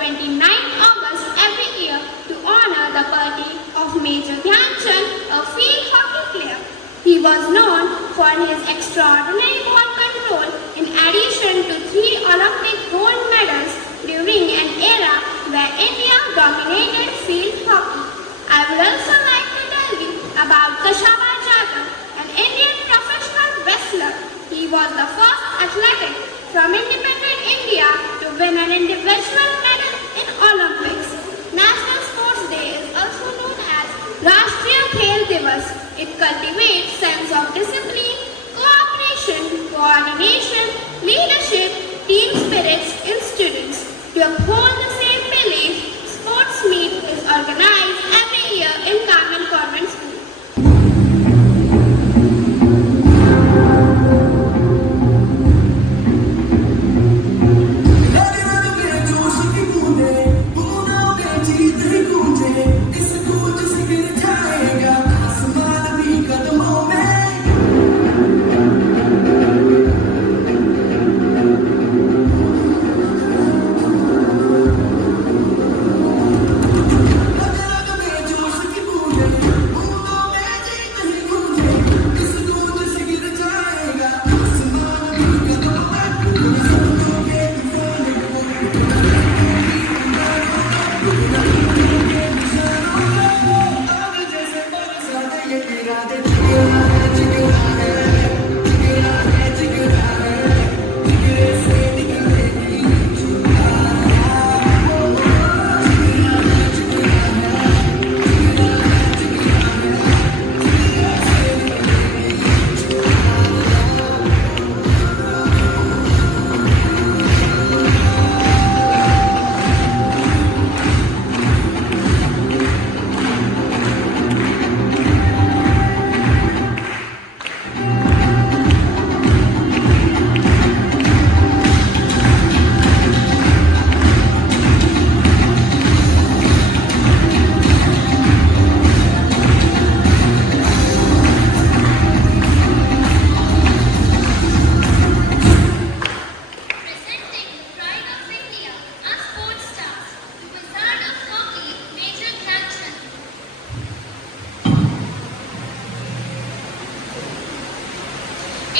29th August every year to honor the birthday of Major Dhyan Chand, a field hockey player. He was known for his extraordinary ball control in addition to 3 Olympic gold medals during an era where India dominated field hockey. I would also like to tell you about Kashavar Jadhav, an Indian professional wrestler. He was the first athletic from independent India to win an individual medal in Olympics. National Sports Day is also known as Rashtriya Khel Divas. It cultivates sense of discipline, cooperation, coordination, leadership, team spirits in students. To uphold the same belief, sports meet is organized every year in Carmel Convent School.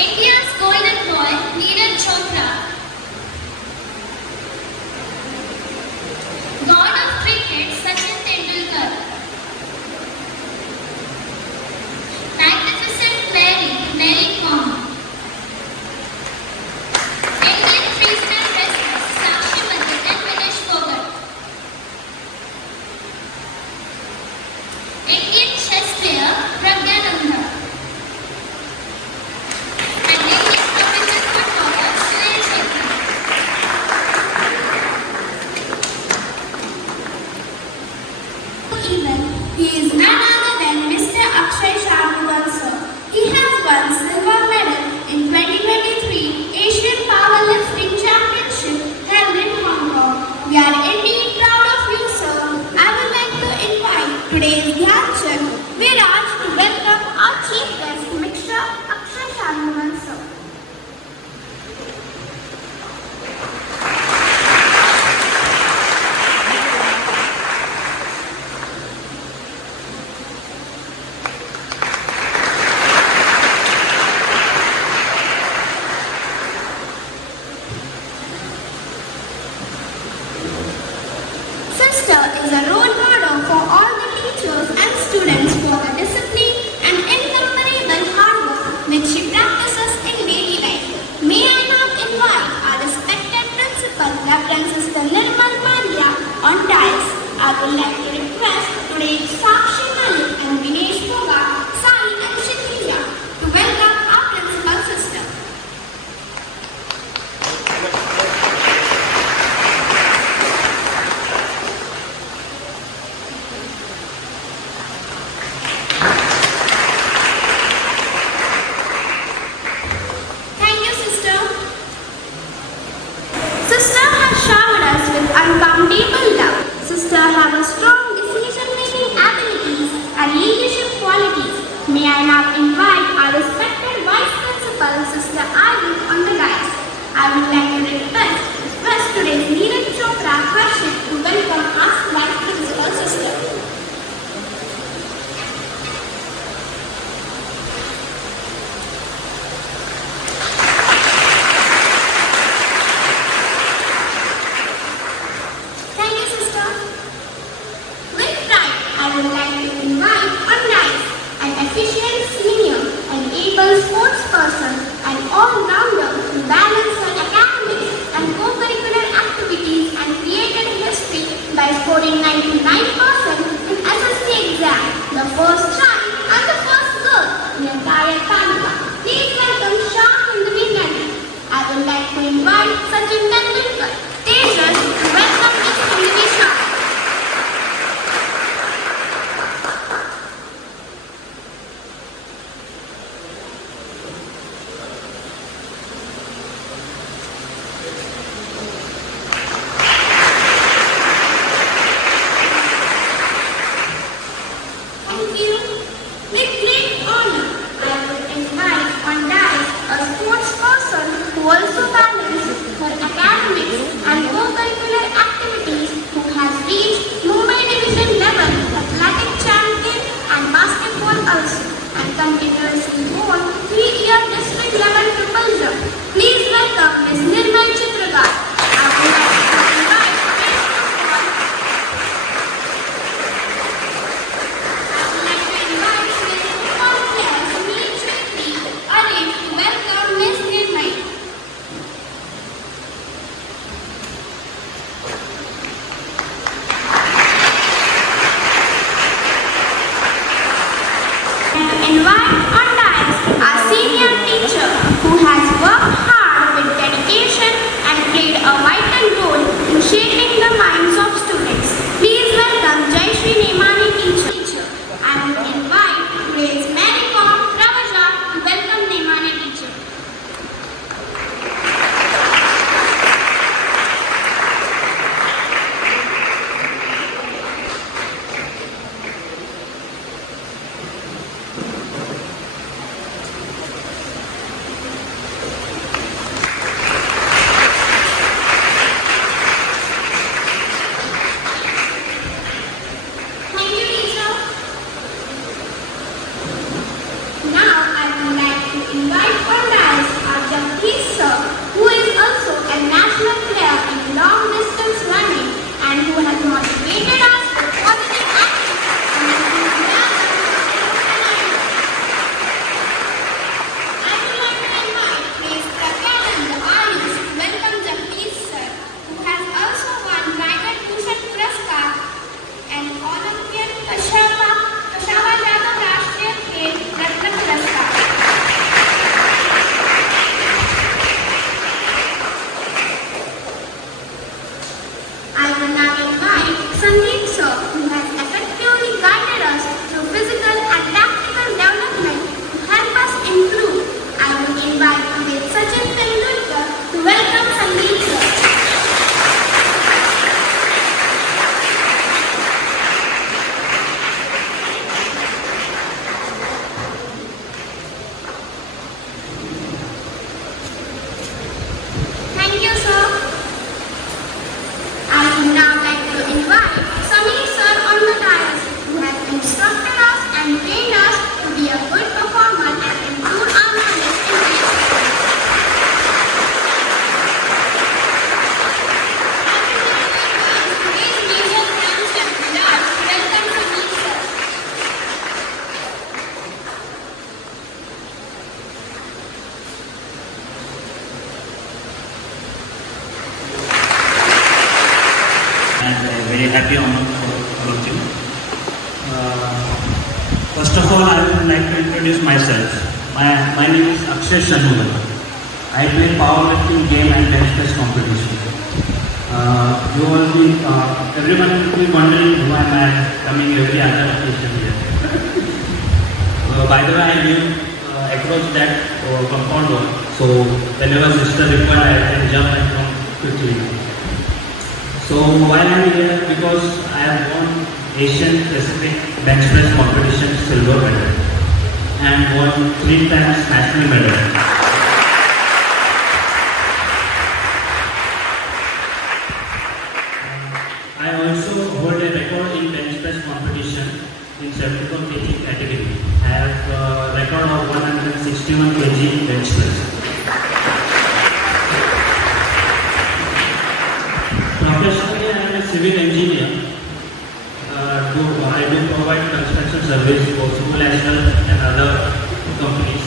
India's golden boy, Neeraj Chopra. God of cricket, Sachin Tendulkar. Magnificent Mary, Mary Kom. Indian freestyle wrestlers, Sakshi Malik and Vinesh Phogat. Indian chess player, Pragyananda. He is none other than Mr. Akshay Sharmugan sir. He has won silver medal in 2023 Asian Powerlifting Championship held in Hong Kong. We are indeed proud of you, sir. I would like to invite today's Dhyan Chand Viraj to welcome our chief guest, Mr. Akshay Sharmugan sir. Sister is a role model for all the teachers and students for the discipline and incomparable hard work which she practices in daily life. May I now invite our respected principal, Reverend Sister Nirmal Pandya, on dais. I would like to request today's Sakshi Malik and Vinesh Phogat, Sai and Shikriya to welcome our principal sister. Sister has showered us with unboundable love. Sister has a strong decision-making abilities and leadership qualities. May I now invite our respected Vice Principal, Sister Ivy, on the dais. I would like to request today's Neeraj Chopra Harshit to invite Sachin Tendulkar, Tejas, to welcome Miss Trinity Shah. Thank you. With great honor, I will invite on dais a sports person who also balances her academics and co-curricular activities, who has reached Mumbai Division level athletic champion and basketball also, and continuously won 3-year district level triple jump. Please welcome Ms. Nirmal Chitragar. I would like to invite Miss Nirmal. Invite on dais our senior teacher who has worked hard with dedication and played a vital role in shaping the minds of students. Please welcome Jayashree Nemani teacher. I would invite Grace Mary Com Ravaja to welcome Nemani teacher. Thank you, teacher. Now I would like to invite on dais our Jagdish sir, who is also a national player in long distance running and who has motivated us with positive actions and enthusiasm. I would like to invite Ms. Pragyanand Ayush to welcome Jagdish sir, who has also won Raigad Bhushan Puraskar and Olympian Peshawar Yadav Rashtriya Khel Ratna Puraskar. I will now invite Sandeep sir, who has effectively guided us through physical and tactical development to help us improve. I will invite Ms. Sachin Tendulkar to welcome Sandeep sir. Thank you, sir. I would now like to invite Samir sir on the dais, who has instructed us and trained us to be a good performer and improve our knowledge in life. Today's major grandson, Raj, welcome Samir sir. And very happy on all of you. First of all, I would like to introduce myself. My name is Akshay Shanugal. I play powerlifting game and bench press competition. You all will, everyone will be wondering who am I coming every other occasion here. By the way, I live across that compound wall, so whenever sister required, I can jump and come quickly. So while I am here, because I have won Asian Pacific bench press competition silver medal and won 3 times national medal. I also hold a record in bench press competition in 74 kg category. I have a record of 161 kg bench press. Professionally, I am a civil engineer. I do provide construction service for Civil and other companies.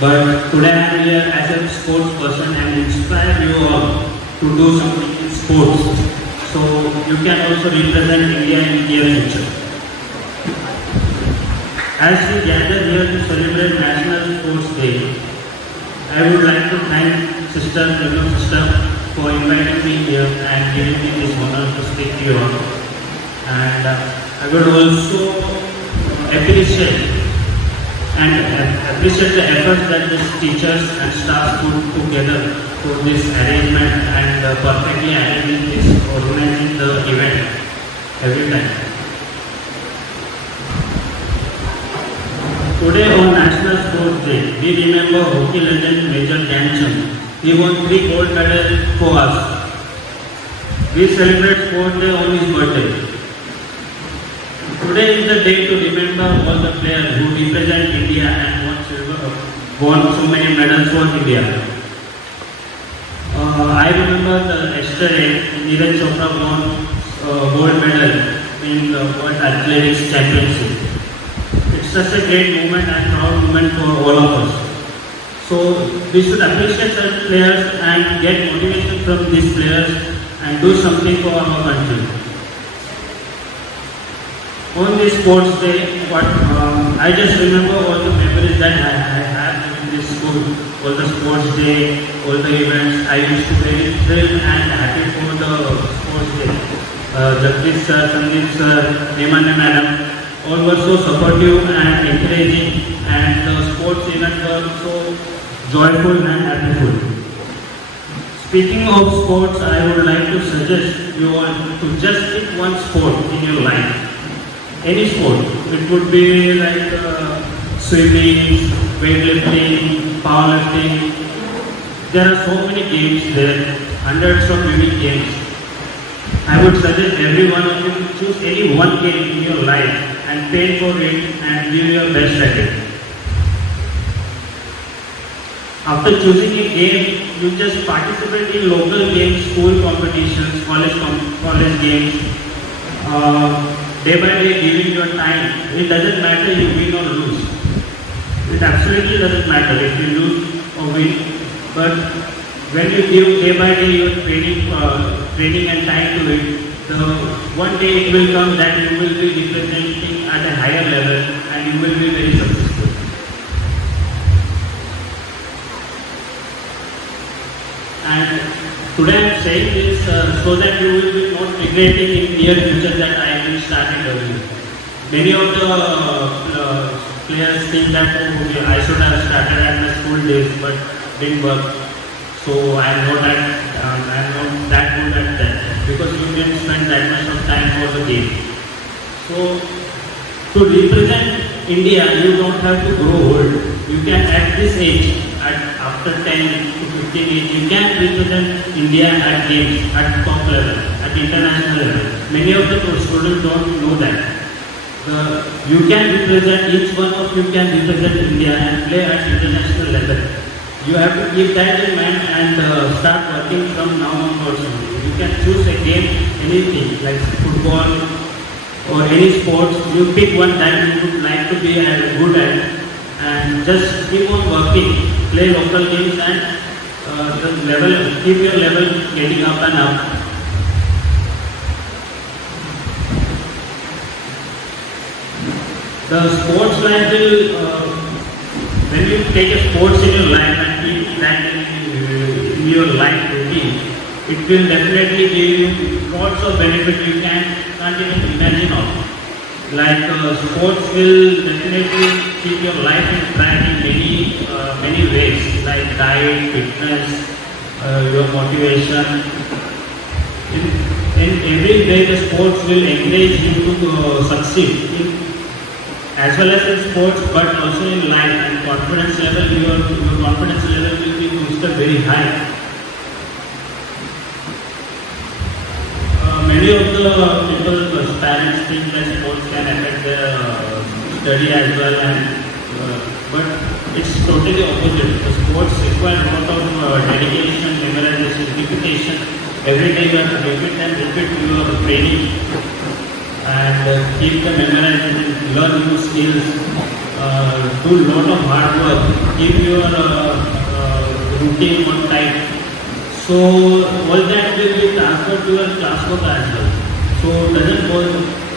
But today I am here as a sports person and inspire you all to do something in sports. So you can also represent India in near future. As we gather here to celebrate National Sports Day, I would like to thank sister, for inviting me here and giving me this honor to speak to you all. And I would also appreciate the efforts that these teachers and staff put together for this arrangement and perfectly organizing the event every time. Today on National Sports Day, we remember hockey legend Major Dhyanchand. He won 3 gold medals for us. We celebrate Sports Day on his birthday. Today is the day to remember all the players who represent India and won so many medals for India. I remember yesterday Neeraj Chopra won gold medal in the World Athletics Championship. It's such a great moment and proud moment for all of us. So we should appreciate such players and get motivation from these players and do something for our country. On this sports day, I just remember all the memories that I had in this school, all the sports day, all the events. I used to be very thrilled and happy for the sports day. Jagdish sir, Sandeep sir, Nemanya madam, all were so supportive and encouraging, and the sports event were so joyful and happyful. Speaking of sports, I would like to suggest you all to just pick one sport in your life. Any sport. It would be like swimming, weightlifting, powerlifting. There are so many games there, hundreds of unique games. I would suggest every one of you to choose any one game in your life and pay for it and give your best at it. After choosing a game, you just participate in local games, school competitions, college games. Day by day, giving your time. It doesn't matter you win or lose. It absolutely doesn't matter if you lose or win. But when you give day by day your training and time to it, one day it will come that you will be representing at a higher level and you will be very successful. And today I am saying this so that you will be not regretting in near future that I have been started earlier. Many of the players think that I should have started at my school days but didn't work. So I am not that good at that because you didn't spend that much of time for the game. So to represent India, you don't have to grow old. You can at this age, after 10 to 15 age, you can represent India at games, at top level, at international level. Many of the students don't know that. You can represent, each one of you can represent India and play at international level. You have to keep that in mind and start working from now onwards. You can choose a game, anything like football or any sports. You pick one that you would like to be good at and just keep on working. Play local games and keep your level getting up and up. The sports life will, when you take a sports in your life and keep that in your life routine, it will definitely give you lots of benefits you can't even imagine of. Like sports will definitely keep your life in track in many ways, like diet, fitness, your motivation. In every way, the sports will encourage you to succeed. As well as in sports, but also in life and confidence level, your confidence level will be boosted very high. Many of the people, parents think that sports can affect their study as well, but it's totally opposite. The sports require a lot of dedication, memorization, repetition. Every day you have to repeat your training and keep the memorization, learn new skills, do a lot of hard work, keep your routine on time. So all that will be transferred to your classwork as well. So doesn't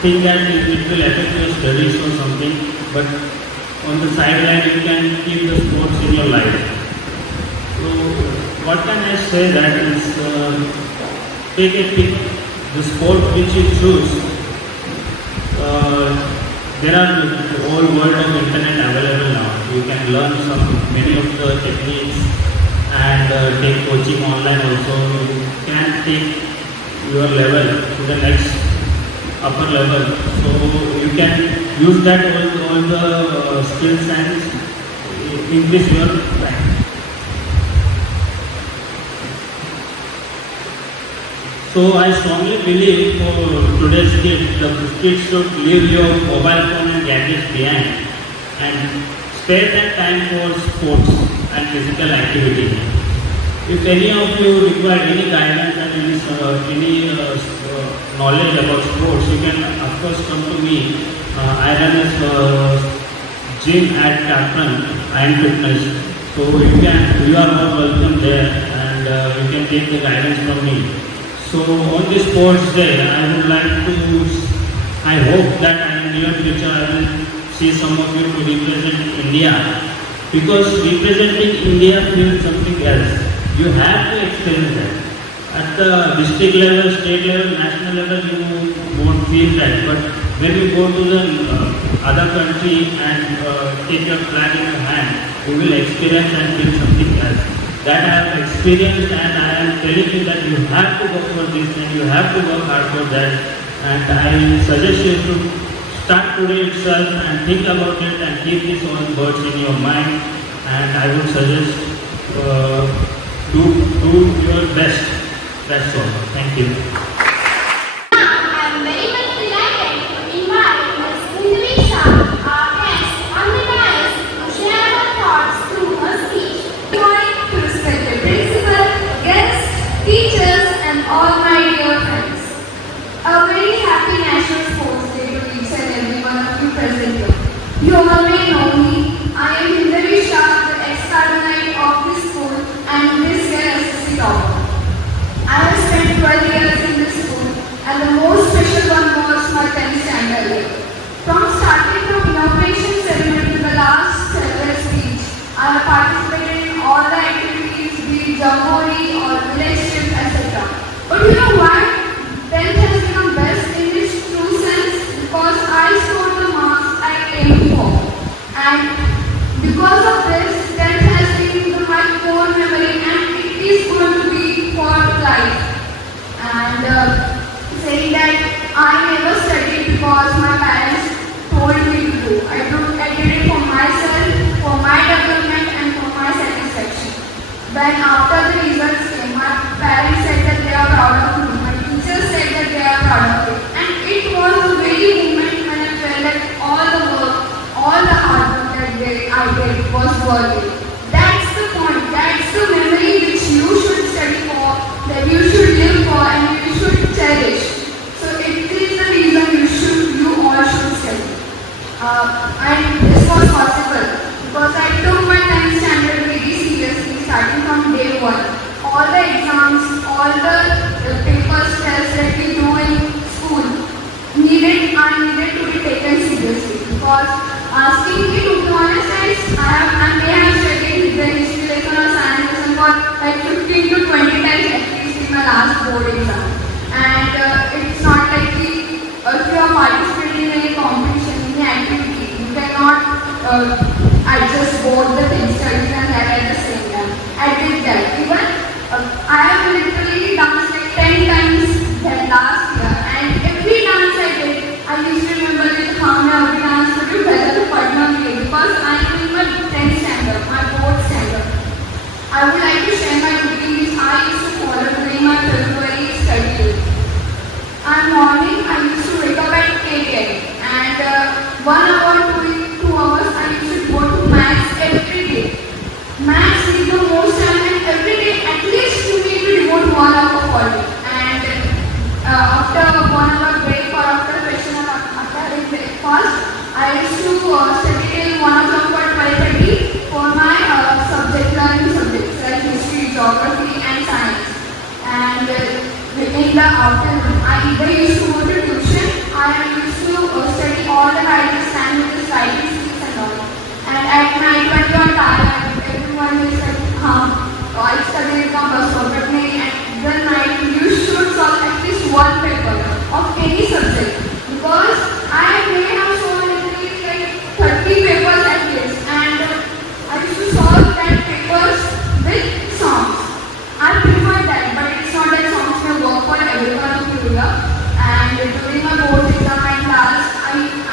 think that it will affect your studies or something, but on the sideline you can keep the sports in your life. So what can I say that is, take a pick, the sport which you choose. There are the whole world of internet available now. You can learn many of the techniques and take coaching online also. You can take your level to the next upper level. So you can use that all the skills and increase your rank. So I strongly believe for today's kids, the kids should leave your mobile phone and gadgets behind and spare that time for sports and physical activity. If any of you require any guidance and any knowledge about sports, you can of course come to me. I run a gym at Captain Iron Fitness. So you are all welcome there, and you can take the guidance from me. So on this sports day, I would like to, I hope that in the near future I will see some of you to represent India, because representing India means something else. You have to experience that. At the district level, state level, national level, you won't feel that. But when you go to the other country and take your flag in your hand, you will experience and feel something else. That I have experienced, and I am telling you that you have to go for this and you have to work hard for that. And I suggest you to start today itself and think about it and keep these all words in your mind. And I would suggest do your best. That's all. Thank you. I am very much delighted to invite Ms. Indvisha, our guest, on the dais to share her thoughts through her speech. Good morning to respected principal, guests, teachers, and all my dear friends. A very happy National Sports Day to each and every one of you present here. You all may know me. I am Indvisha, the ex-cardinal of this school and this year assistant doctor. I have spent 12 years in this school, and the most special one was my 10th standard year. From starting from inauguration ceremony to the last farewell speech, I have participated in all the activities, be it jamboree or village trip, etc. But you know why 10th has become best in this true sense? Because I scored the marks I aimed for, and because of this, 10th has been my core memory, and it is going to be for life. And saying that I never studied because my parents told me to do. I did it for myself, for my development, and for my satisfaction. When after the results came, my parents said that they are proud of me. My teachers said that they are proud of me. And it was a very moment when I felt that all the work, all the hard work that I did was worth it. That's the point. That's the memory which you should study for, that you should live for, and you should cherish. So it is the reason you all should study. And this was possible because I took my 10th standard very seriously, starting from day one. All the exams, all the papers, tests that we do in school, I needed to be taken seriously, because asking me to be honest, I may have studied the history lesson or science lesson for like 15 to 20 times at least in my last board exam. And it's not like if you are participating in any competition, any activity, you cannot adjust both the things, studies and that at the same time. I did that. Even I have literally danced like 10 times that last year, and every dance I did, I used to remember this Hamna dance to do better to Padma Gate, because I am in my 10th standard, my board standard. I would like to share my routine which I used to follow during my February study. And morning I used to wake up at 8 a.m. and 1 hour to 2 hours I used to go to maths every day. Maths is the most time, and every day at least you need to devote 1 hour for it. And after 1 hour break or after question or after having breakfast, I used to study till 1 o'clock or 12:30 for my learning subjects like history, geography and science. And in the afternoon, I either used to go to tuition, or I used to study all the writing languages, writing skills and all. And at night when you are tired, everyone is like, I study से का बस हो, but नहीं, at the night you should solve at least one paper of any subject, because I may have solved at least like 30 papers at least, and I used to solve that papers with songs. I prefer that, but it's not that songs may work for everyone of you here. And during my board exam and last,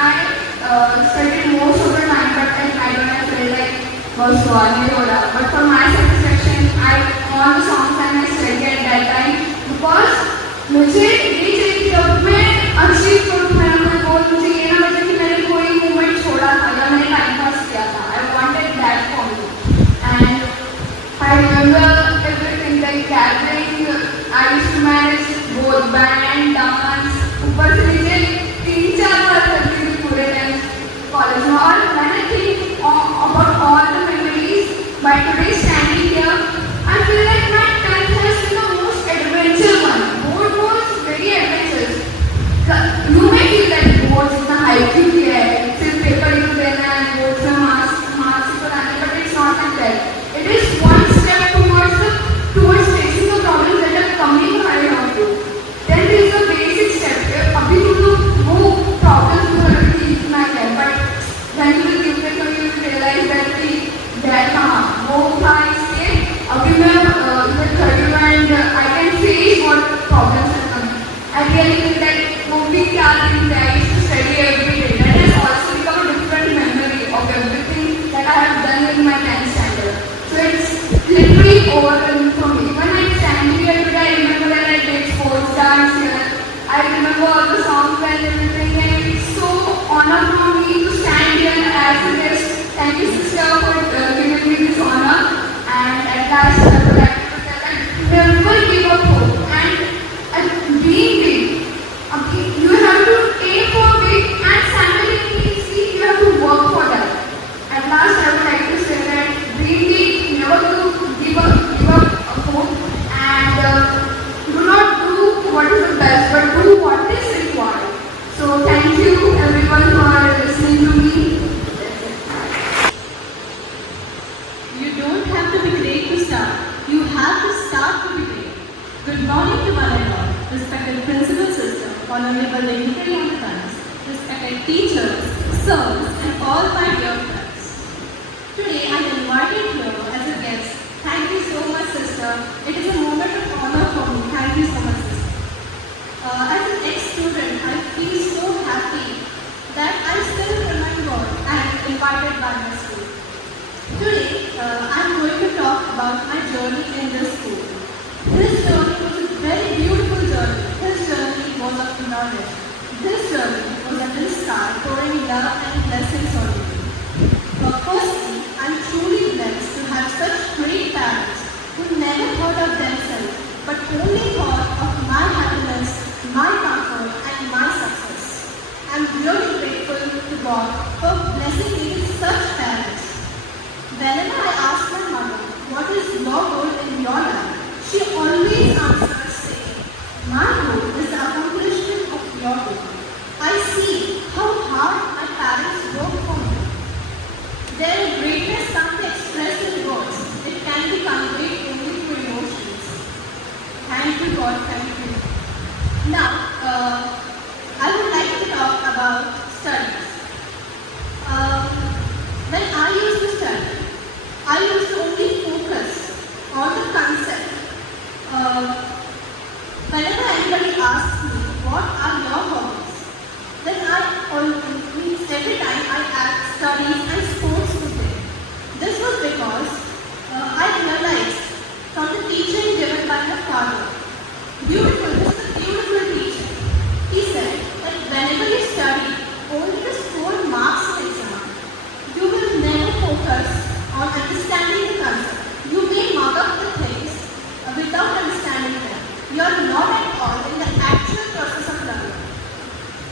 I studied most of the time, but at night when I felt like was sorry or but for my satisfaction, I on the songs and I studied at that time, because मुझे ये चाहिए कि अब मैं achieve करूँ मेरा कोई गोल, मुझे ये ना बचे कि मैंने कोई मूवमेंट छोड़ा था या मैंने टाइम पास किया था. I wanted that for me, and I remember everything like gathering. I used to manage both band, dance, ऊपर से नीचे 3-4 बार करती थी पूरे टाइम कॉलेज में. और when I think about all the memories by today standing here, I feel like my 10th has been the most adventure one. Board was very adventurous. You may feel that board इतना hype क्यों किया है, सिर्फ paper ही देना है, board में marks ही बनाने, but it's not like that. It is one step towards facing the problems that are coming ahead of you. Then there is the basic step. अभी तुम वो problems को अभी इतना है, but when you will give it, you will realize that हाँ वो था इसलिए अभी मैं even 30 and I can face what problems are coming. I really feel that वो भी क्या दिन है, I used to study every day. That has also become a different memory of everything that I have done in my 10th standard. So it's literally overwhelming for me. When I stand here today, I remember that I did sports dance here. I remember all the songs and everything, and it's so honor for me to stand here as a guest. Thank you, sister, for giving me this honor. And at last, I would like to tell that never give up hope. And being big, you have to aim for big, and simultaneously you have to work for that. At last, I would like to say that being big, never to give up hope, and do not do what is the best, but do what is required. So thank you everyone for listening to me. You don't have to be great to start. You have to start to be great. Good morning to one and all. Respected principal sister, honorable dignitary of the times, respected teachers, sirs, and all my dear friends. Today I am invited here as a guest. Thank you so much, sister. It is a moment of honor for me. Thank you so much, sister. As an ex-student, I feel so happy that I still remember I am invited by my school. Today, I am going to talk about my journey in this school. This journey was a very beautiful journey. This journey was of knowledge. This journey was a little star pouring love and blessings on me. Firstly, I am truly blessed to have such great parents who never thought of themselves but only thought of my happiness, my comfort, and my success. I am really grateful to God for blessing me with such parents. Whenever I ask my mother, what is your goal in your life, she always answers saying, my goal is the accomplishment of your goal. I see how hard my parents work for me. Their greatness can't be expressed in words. It can be conveyed only through emotions. Thank you, God. Thank you. Now, I would like to talk about studies. When I used to study, I used to only focus on the concept. Whenever anybody asks me, what are your hobbies? Then every time I add studies and sports to them. This was because I realized from the teaching given by my father. Beautiful, this is a beautiful teacher. He said that whenever you study only to score marks in exam, you will never focus on understanding the concept. You may mug up the things without understanding them. You are not at all in the actual process of learning.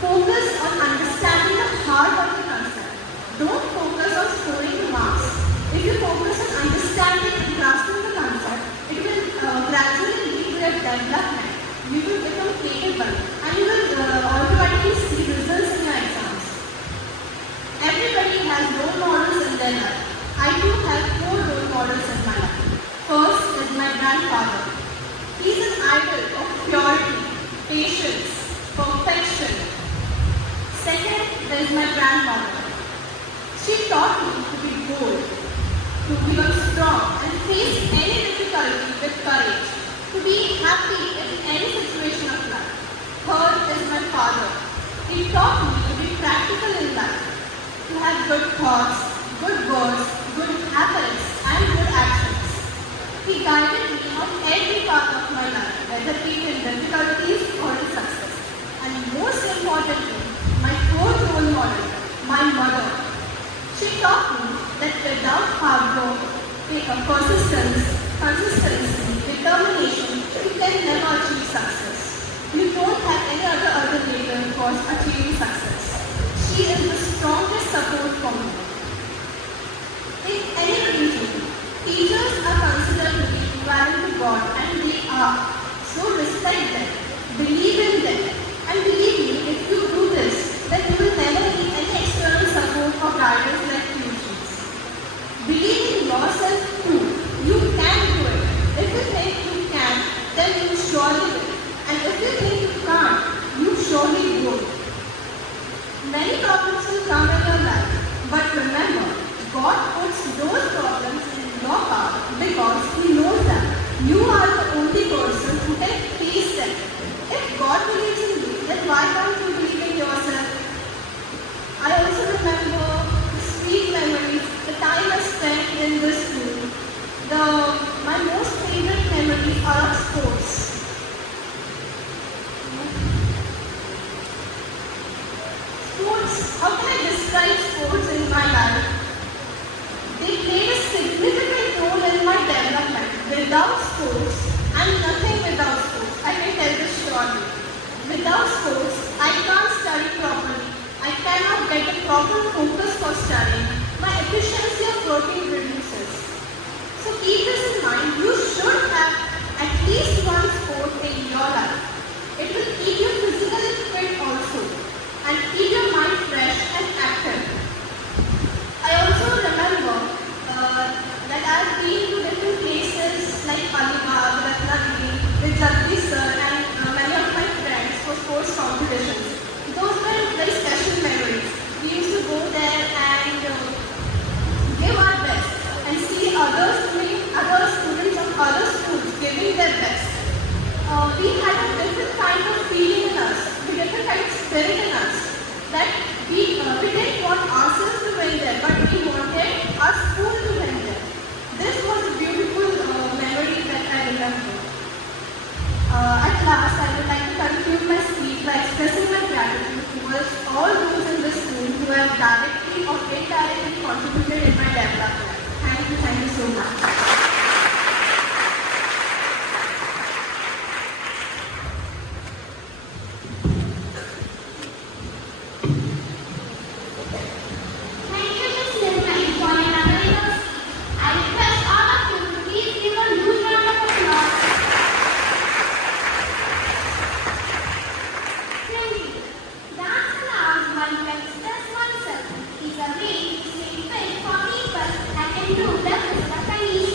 Focus on understanding the heart of the concept. Don't focus on scoring the marks. If you focus on understanding and grasping the concept, it will gradually lead to your development. You will become capable and you will automatically see results in your exams. Everybody has role models in their life. I do have 4 role models in my life. First is my grandfather. He is an idol of purity, patience, perfection. Second, there is my grandmother. She taught me to be bold, to become strong and face any difficulty with courage, to be happy in any situation of life. Third is my father. He taught me to be practical in life, to have good thoughts, good words, good habits and good actions. He guided me on every part of my life, whether it be in difficulties or in success. And most importantly, my fourth role model, my mother. She taught me that without hard work, persistence, consistency, determination, you can never achieve success. You don't have any other alternative for achieving success. She is the strongest support for me. In any religion, teachers are considered to be equivalent to God, and they are. So respect them, believe in them, and believe me, if you do this, then you will never need any external support or guidance like tuitions. Believe in yourself too. You can do it. If you think you can, then you surely will. And if you think you can't, you surely won't. Many problems will come in your life, but remember, God puts those problems in your path because He knows that you are the only person who can face them. If God believes in you, then why can't you believe in yourself? I also remember the sweet memories, the time I spent in this school. My most favorite memories are of sports. Sports, how can I describe sports in my life? They played a significant role in my development. Without sports, I'm nothing without sports. I can tell this surely. Without sports, I can't study properly. I cannot get a proper focus for studying. My efficiency of working reduces. So keep this in mind. You should have at least one sport in your life. It will keep you physically fit also and keep your mind fresh and active. I also remember that I've been to different places like Alibag, Ratnagiri, with Jagdish sir and many of my friends for sports competitions. Those were very special memories. We used to go there and give our best and see other students of other schools giving their best. We had a different kind of feeling in us, a different kind of spirit in us, that we didn't want ourselves to win there, but we wanted our school to win there. This was a beautiful memory that I remember. At last, I would like to conclude my speech by expressing my gratitude towards all those in this school who have directly or indirectly contributed in my development. Thank you so much. Thank you, Ms. Nirma, for your memories. I request all of you to please give a huge round of applause. Thank you. Dance allows one to express oneself. It's a way to stay fit for people and improve the physical condition.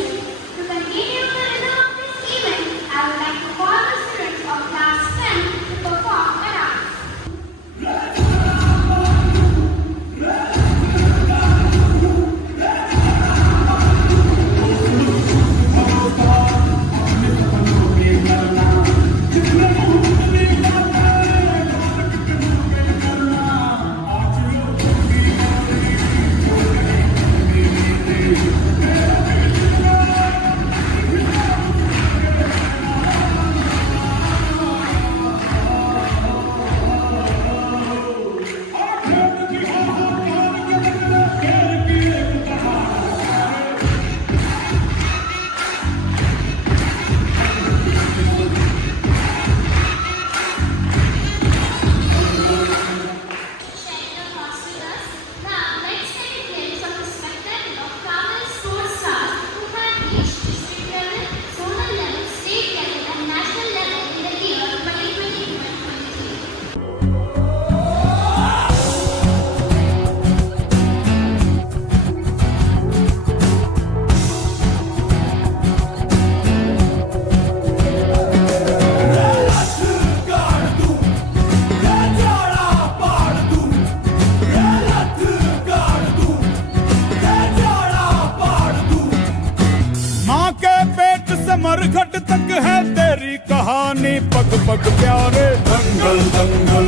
नी पग पग प्यारे दंगल दंगल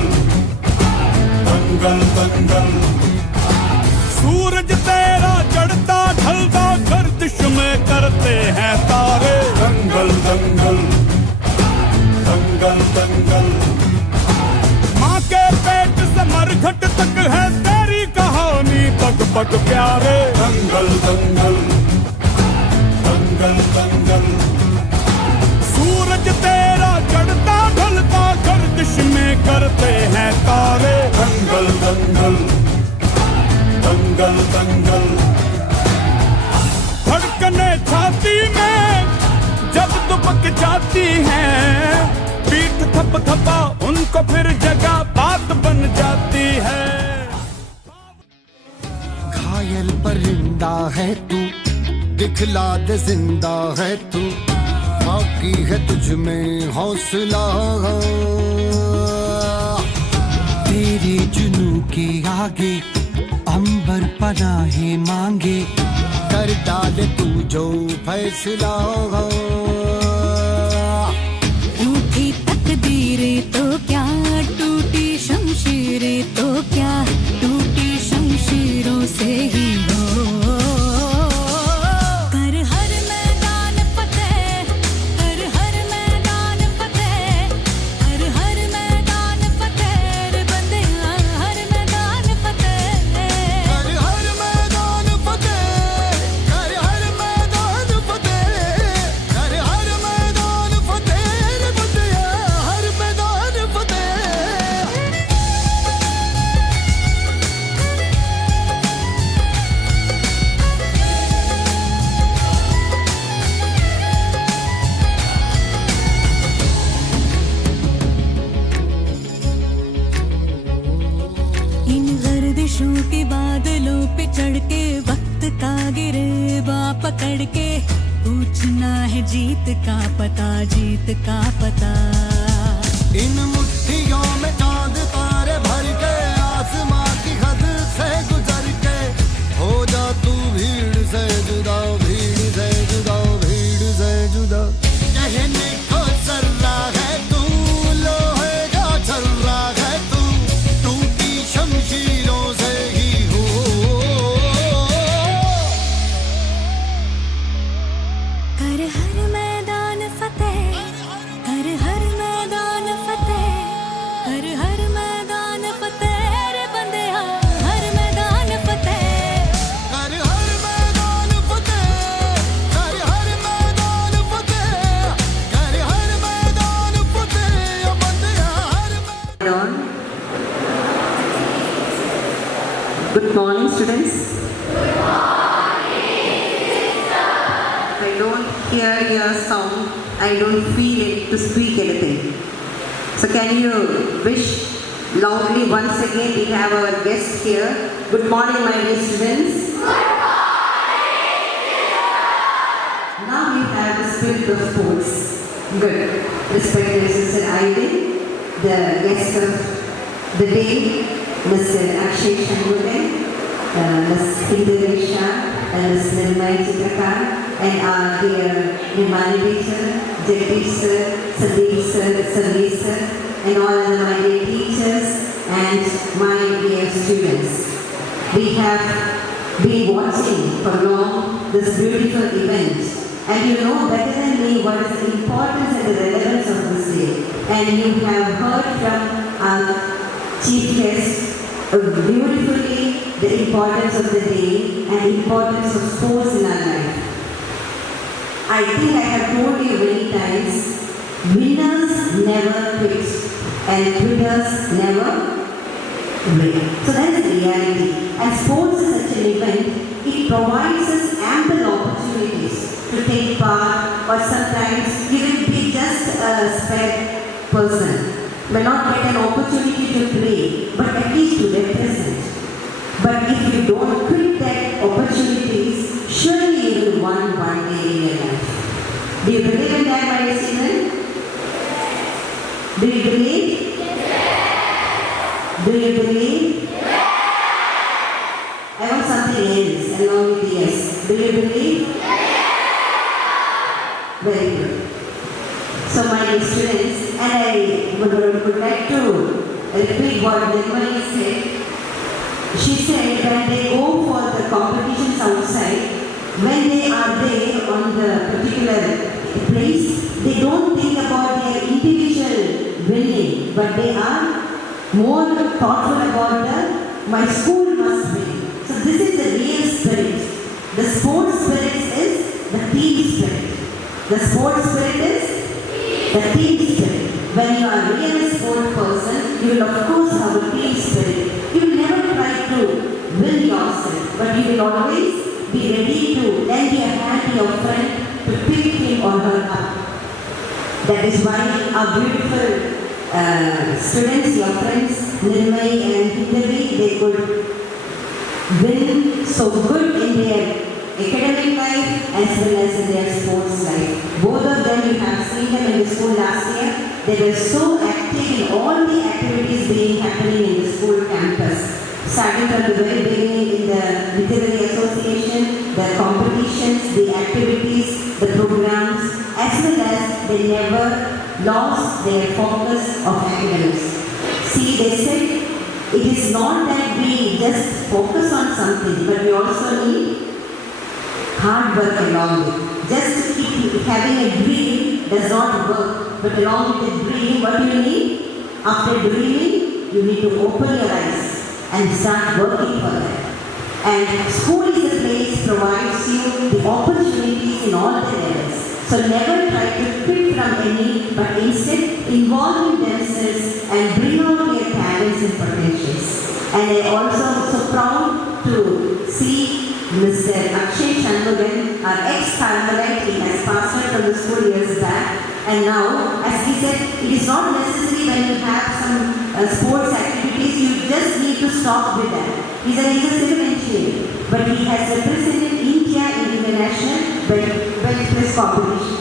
दंगल दंगल सूरज तेरा चढ़ता ढलता गर्दिश में करते हैं तारे दंगल दंगल दंगल दंगल माँ के पेट से मरघट तक है तेरी कहानी पग पग प्यारे दंगल दंगल दंगल दंगल सूरज तेरा चढ़ता ढलता गर्दिश में करते हैं तारे दंगल दंगल दंगल दंगल धड़कने छाती में जब दुबक जाती हैं पीठ थप थपा उनको फिर जगह बात बन जाती है घायल परिंदा है तू दिखला दे जिंदा है तू बाकी है तुझ में हौसला तेरे जुनू के आगे अंबर पनाहे मांगे कर डाले तू जो फैसला रूठी तकदीरें तो क्या टूटी शमशीरें तो क्या टूटी शमशीरों से ही हो कर हर मैदान फतेह कर हर मैदान फतेह कर हर मैदान फतेह रे बंदे हर मैदान फतेह कर हर मैदान फतेह कर हर मैदान फतेह कर हर मैदान फतेह रे बंदिया हर मैदान फतेह इन गर्दिशों के बादलों पे चढ़ के वक्त का गिरेबा पकड़ के पूछना है जीत का पता जीत का पता इन मुट्ठियों में चांद तारे भर के आसमां की हद से गुजर के हो जा तू भीड़ से जुदा भीड़ से जुदा भीड़ से जुदा कहने को सर्रा है तू लोहे का छर्रा है तू टूटी शमशीरों से ही हो कर हर मैदान फतेह कर हर मैदान फतेह कर हर मैदान फतेह रे बंदे हर मैदान फतेह कर हर मैदान फतेह कर हर मैदान फतेह कर हर मैदान फतेह बंदिया हर on. Good morning, students. I don't hear your sound. I don't feel it to speak anything. So can you wish loudly once again? We have our guest here. Good morning, my dear students. Now we have the spirit of sports. Good. Respected Mr. Aiden, the guest of the day, Mr. Akshay Shanmugam, Ms. Hindarisha, and Ms. Nirmai Chitrakar, and our dear Himani teacher, Jagdish sir, Sandeep sir, Sarvesh sir, and all other my dear teachers and my dear students. We have been watching for long this beautiful event. And you know better than me what is the importance and the relevance of this day. And you have heard from our chief guest beautifully the importance of the day and the importance of sports in our life. I think I have told you many times, winners never quit and quitters never win. So that is the reality. And sports is such an event, it provides us ample opportunities to take part, or sometimes you will be just a spare person, may not get an opportunity to play, but at least to represent. But if you don't quit that opportunities, surely you will win one day in your life. Do you believe in that, my dear student? Do you believe? Yes. Do you believe? Yes. I want something else along with yes. Do you believe? Yes. Very good. So my dear students, and I would like to repeat what Nirmali said. She said when they go for the competitions outside, when they are there on the particular place, they don't think about their individual winning, but they are more thoughtful about my school must win. So this is the real spirit. The sports spirit is the team spirit. The sports spirit is the team spirit. When you are really a sport person, you will of course have a team spirit. You will never try to win yourself, but you will always be ready to lend your hand to your friend to pick him or her up. That is why our beautiful students, your friends, Nirmai and Hindavi, they could win so good in their academic life as well as in their sports life. Both of them, you have seen them in the school last year. They were so active in all the activities being happening in the school campus. Starting from the very beginning in the literary association, the competitions, the activities, the programs, as well as they never lost their focus of academics. See, they said it is not that we just focus on something, but we also need hard work along with. Just to keep having a dream does not work, but along with the dream, what do you need? After dreaming, you need to open your eyes and start working for that. And school is a place provides you the opportunities in all the levels. So never try to pick from any, but instead involve in themselves and bring out their talents and potentials. And I also am so proud to see Mr. Akshay Shanmugan, our ex-Carmelite. He has passed out from the school years back. And now, as he said, it is not necessary when you have some sports activities, you just need to stop with that. He's a civil engineer, but he has represented India in international bench press competition.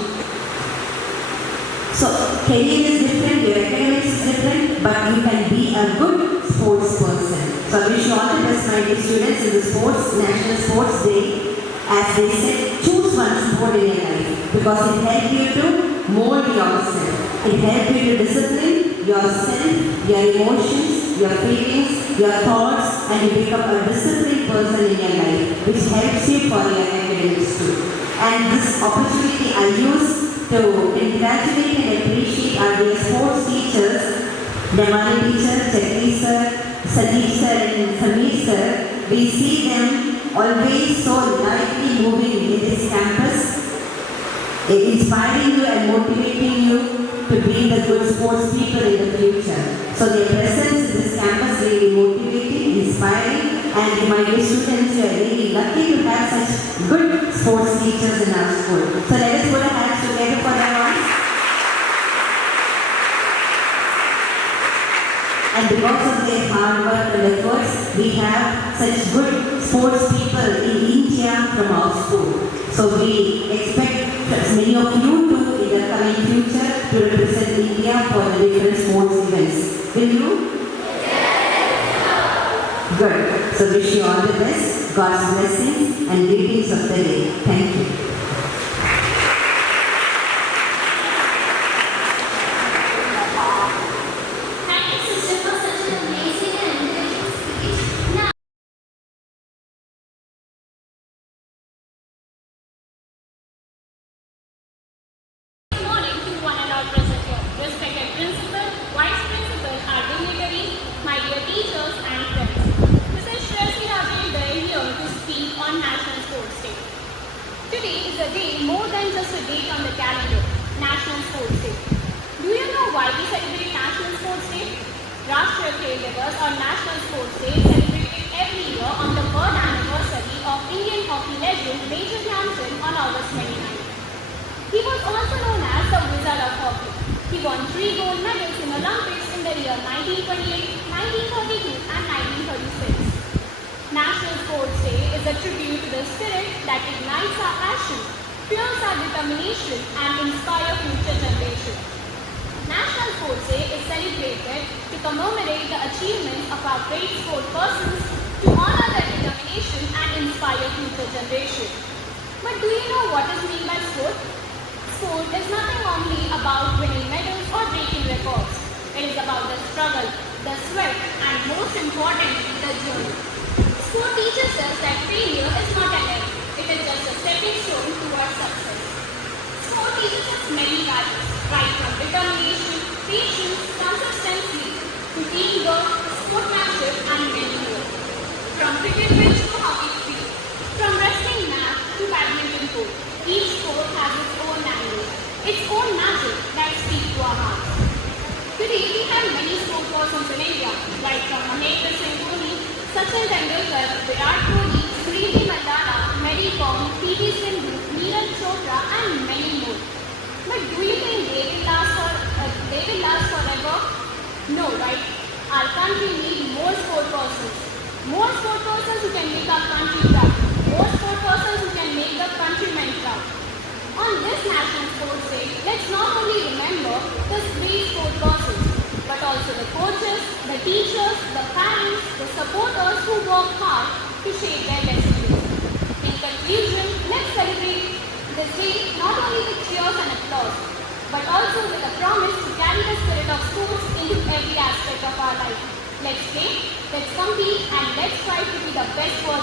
So, career is different, your academics is different, but you can be a good sports person. So, I wish you all the best, my dear students, in the sports, National Sports Day. As they said, choose one sport in your life because it helps you to mold yourself. It helps you to discipline yourself, your emotions, your feelings, your thoughts, and you become a disciplined person in your life, which helps you for your academics too. And this opportunity I use to congratulate and appreciate our dear sports teachers, Damani teacher, Chetri sir, Sandeep sir and Samir sir. We see them always so lively moving in this campus, inspiring you and motivating you to be the good sports people in the future. So their presence in this campus is really motivating, inspiring, and my dear students, you are really lucky to have such good sports teachers in our school. So let us put our hands together for them once. And because of their hard work and efforts, we have such good sports people in India from our school. So we expect many of you too in the coming future to represent India for the different sports events. Will you? Yes. Good. So wish you all the best, God's blessings and greetings of the day. Thank you. Thank you, sister, for such an amazing and encouraging speech. Now, Good morning to one and all present here. Respected principal, vice principal, our dignitary, my dear teachers and friends. This is Shresti Rajan here to speak on National Sports Day. Today is a day more than just a date on the calendar, National Sports Day. Do you know why we celebrate National Sports Day? Rashtriya Khel Divas or National Sports Day is celebrated every year on the birth anniversary of Indian hockey legend Major Dhyanchand on August 29. He was also known as the Wizard of Hockey. He won 3 gold medals in Olympics in the year 1928, 1932 and 1936. National Sports Day is a tribute to the spirit that ignites our passion, fuels our determination and inspires future generations. National Sports Day is celebrated to commemorate the achievements of our great sport persons, to honor their determination and inspire future generations. But do you know what is meant by sport? sport is nothing only about winning medals or breaking records. It is about the struggle, the sweat, and most importantly, the journey. Sport teaches us that failure is not an end. It is just a stepping stone towards success. Sport teaches us many values, right from determination, patience, consistency, to teamwork, sportsmanship, and many more. From cricket pitch to hockey field, from wrestling mat to badminton court, each sport has its own language, its own magic that speaks to our hearts. Today we have many sport persons in India, like from Mahendra Singh Dhoni, Sachin Tendulkar, Virat Kohli, Smriti Mandana, Mary Kom, P.V. Sindhu, Neeraj Chopra, and many more. But do you think they will last forever? No, right? Our country needs more sport persons. More sport persons who can make our country proud. More sport persons who can make the countrymen proud. On this National Sports Day, let's not only remember the great sport persons, but also the coaches, the teachers, the parents, the supporters who work hard to shape their destinies. In conclusion, let's celebrate this day not only with cheers and applause, but also with a promise to carry the spirit of sports into every aspect of our life. Let's play, let's compete, and let's try to be the best version